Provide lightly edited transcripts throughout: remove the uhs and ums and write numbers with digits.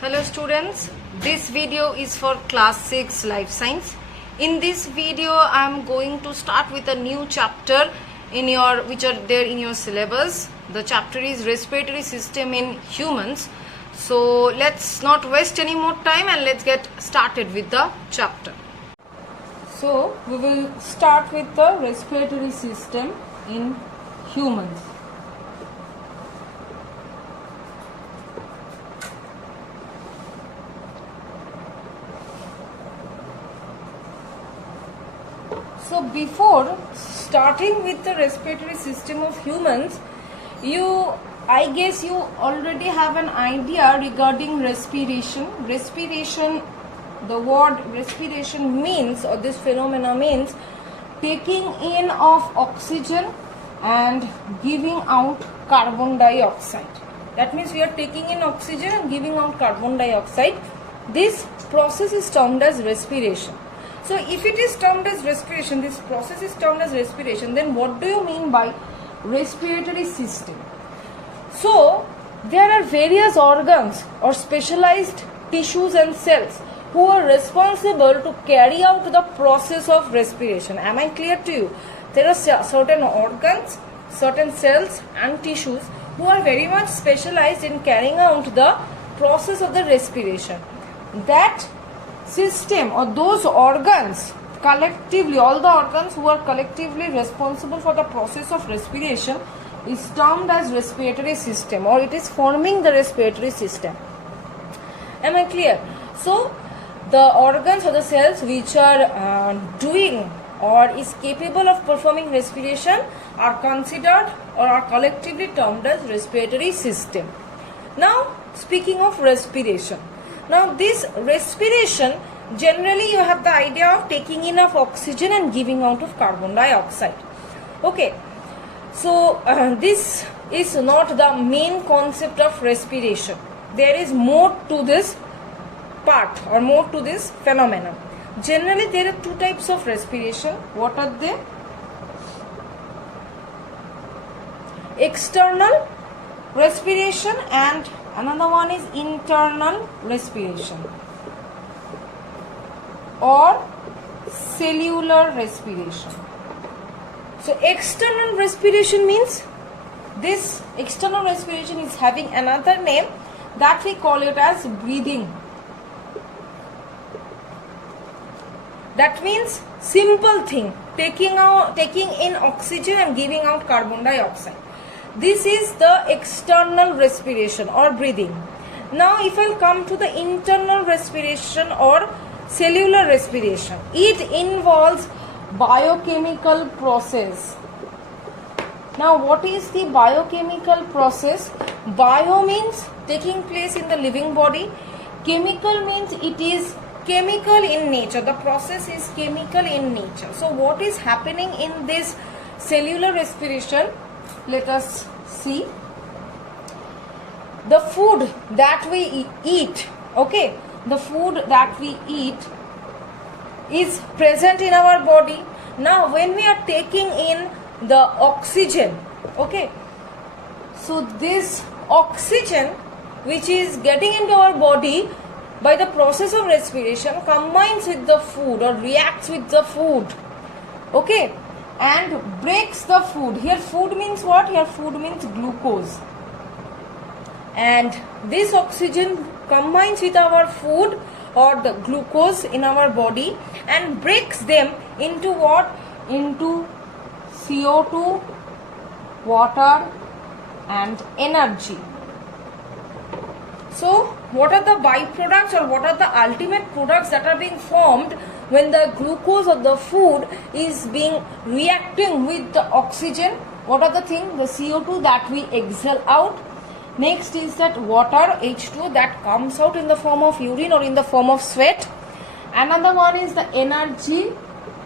Hello students, this video is for class 6 life science. In this video I am going to start with a new chapter which are there in your syllabus. The chapter is respiratory system in humans. So let's not waste any more time and let's get started with the chapter. So we will start with the respiratory system in humans. So before starting with the respiratory system of humans, I guess you already have an idea regarding respiration. The word respiration means, or this phenomena means, taking in of oxygen and giving out carbon dioxide. That means we are taking in oxygen and giving out carbon dioxide. This process is termed as respiration. So if it is termed as respiration, this process is termed as respiration, then what do you mean by respiratory system? So there are various organs or specialized tissues and cells who are responsible to carry out the process of respiration. Am I clear to you? There are certain organs, certain cells and tissues who are very much specialized in carrying out the process of the respiration. That system or those organs collectively, all the organs who are collectively responsible for the process of respiration is termed as respiratory system, or it is forming the respiratory system. Am I clear? So the organs or the cells which are doing or is capable of performing respiration are considered or are collectively termed as respiratory system. Now speaking of respiration, now this respiration, generally you have the idea of taking in of oxygen and giving out of carbon dioxide. Okay, so this is not the main concept of respiration. There is more to this part or more to this phenomenon. Generally there are two types of respiration. What are they? External respiration and another one is internal respiration or cellular respiration. So external respiration means, this external respiration is having another name that we call it as breathing. That means simple thing, taking in oxygen and giving out carbon dioxide. This is the external respiration or breathing. Now if I come to the internal respiration or cellular respiration, it involves biochemical process. Now what is the biochemical process? Bio means taking place in the living body. Chemical means it is chemical in nature. The process is chemical in nature. So what is happening in this cellular respiration? Let us see. The food that we eat, okay, the food that we eat is present in our body. Now when we are taking in the oxygen, okay, so this oxygen which is getting into our body by the process of respiration combines with the food or reacts with the food, okay, and breaks the food. Here food means what? Here food means glucose. And this oxygen combines with our food or the glucose in our body and breaks them into what? Into CO2, water and energy. So what are the byproducts or what are the ultimate products that are being formed when the glucose or the food is being reacting with the oxygen? What are the things? The CO2 that we exhale out. Next is that water, H2, that comes out in the form of urine or in the form of sweat. Another one is the energy,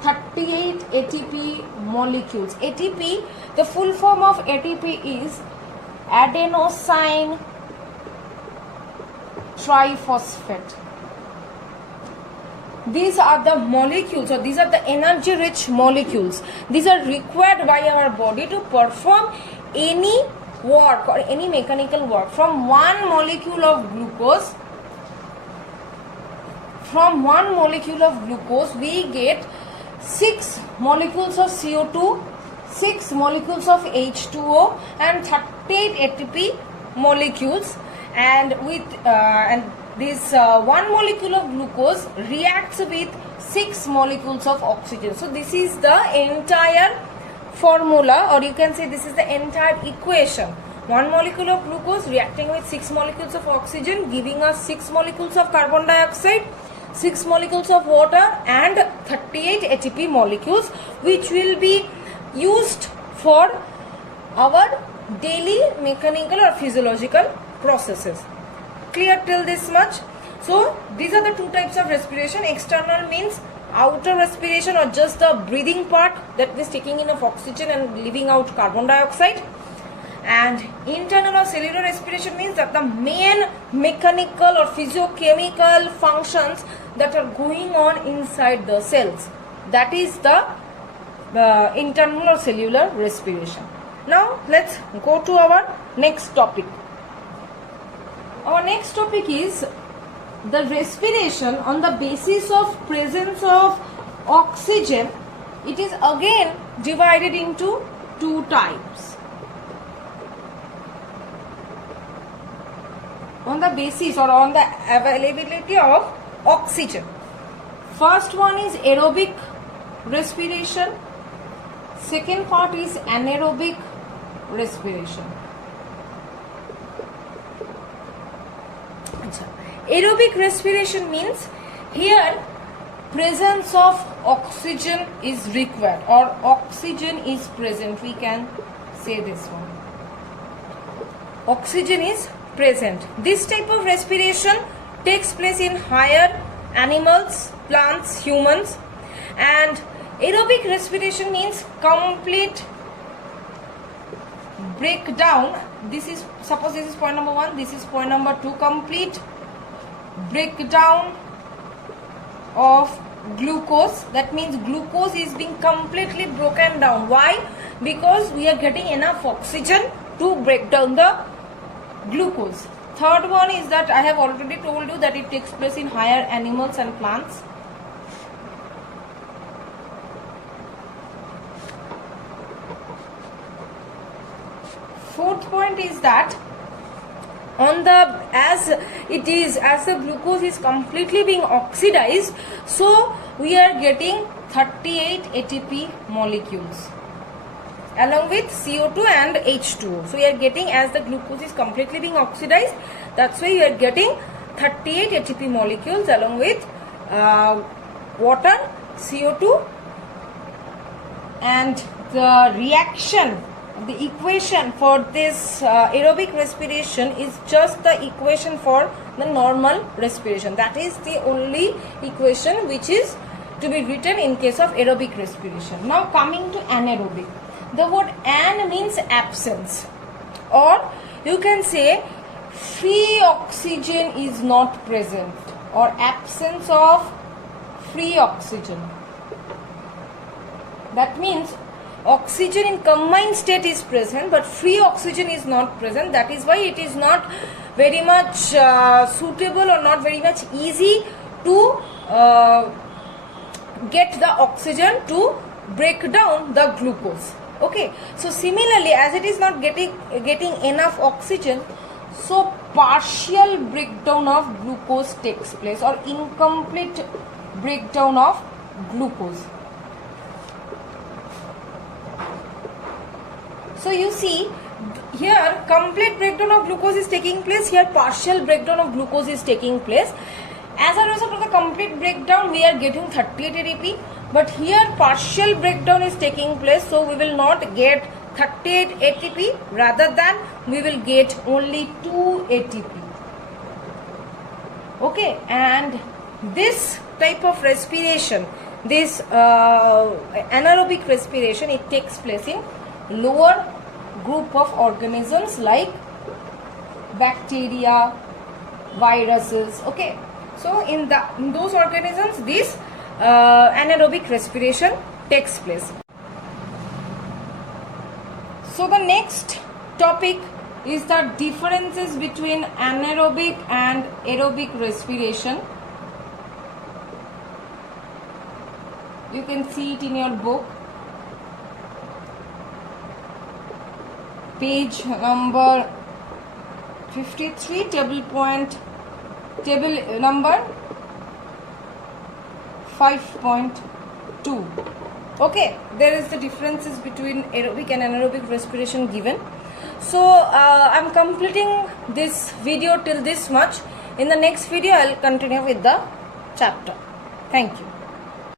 38 ATP molecules. ATP, the full form of ATP is adenosine triphosphate. These are the molecules, or these are the energy rich molecules. These are required by our body to perform any work or any mechanical work. From one molecule of glucose from one molecule of glucose we get 6 molecules of CO2, 6 molecules of H2O and 38 ATP molecules, and with this 1 molecule of glucose reacts with 6 molecules of oxygen. So this is the entire formula, or you can say this is the entire equation. 1 molecule of glucose reacting with 6 molecules of oxygen, giving us 6 molecules of carbon dioxide, 6 molecules of water and 38 ATP molecules, which will be used for our daily mechanical or physiological processes. Clear till this much? So these are the two types of respiration. External means outer respiration, or just the breathing part, that means taking in of oxygen and leaving out carbon dioxide. And internal or cellular respiration means that the main mechanical or physiochemical functions that are going on inside the cells, that is the internal or cellular respiration. Now let's go to our next topic. Our next topic is the respiration on the basis of presence of oxygen. It is again divided into two types. On the basis or on the availability of oxygen. First one is aerobic respiration. Second part is anaerobic respiration. Aerobic respiration means here presence of oxygen is required, or oxygen is present. We can say this one. Oxygen is present. This type of respiration takes place in higher animals, plants, humans. And aerobic respiration means complete breakdown. This is, suppose this is point number 1, this is point number 2, complete breakdown of glucose. That means glucose is being completely broken down. Why? Because we are getting enough oxygen to break down the glucose. Third one is that I have already told you that it takes place in higher animals and plants. Fourth point is that on the as the glucose is completely being oxidized, so we are getting 38 ATP molecules along with CO2 and H2O. So we are getting, as the glucose is completely being oxidized, that's why you are getting 38 ATP molecules along with water, CO2, and the reaction, the equation for this aerobic respiration is just the equation for the normal respiration. That is the only equation which is to be written in case of aerobic respiration. Now coming to anaerobic. The word an means absence, or you can say free oxygen is not present, or absence of free oxygen. That means oxygen in combined state is present, but free oxygen is not present. That is why it is not very much suitable or not very much easy to get the oxygen to break down the glucose. Okay, so similarly, as it is not getting enough oxygen, so partial breakdown of glucose takes place, or incomplete breakdown of glucose. So you see here complete breakdown of glucose is taking place, here partial breakdown of glucose is taking place. As a result of the complete breakdown, we are getting 38 ATP, but here partial breakdown is taking place, so we will not get 38 ATP, rather than we will get only 2 ATP. Okay, and this type of respiration, this anaerobic respiration, it takes place in lower group of organisms like bacteria, viruses. Okay, so in those organisms, this anaerobic respiration takes place. So the next topic is the differences between anaerobic and aerobic respiration. You can see it in your book. Page number 53, table number 5.2. Okay, there is the differences between aerobic and anaerobic respiration given. So I'm completing this video till this much. In the next video I'll continue with the chapter. Thank you.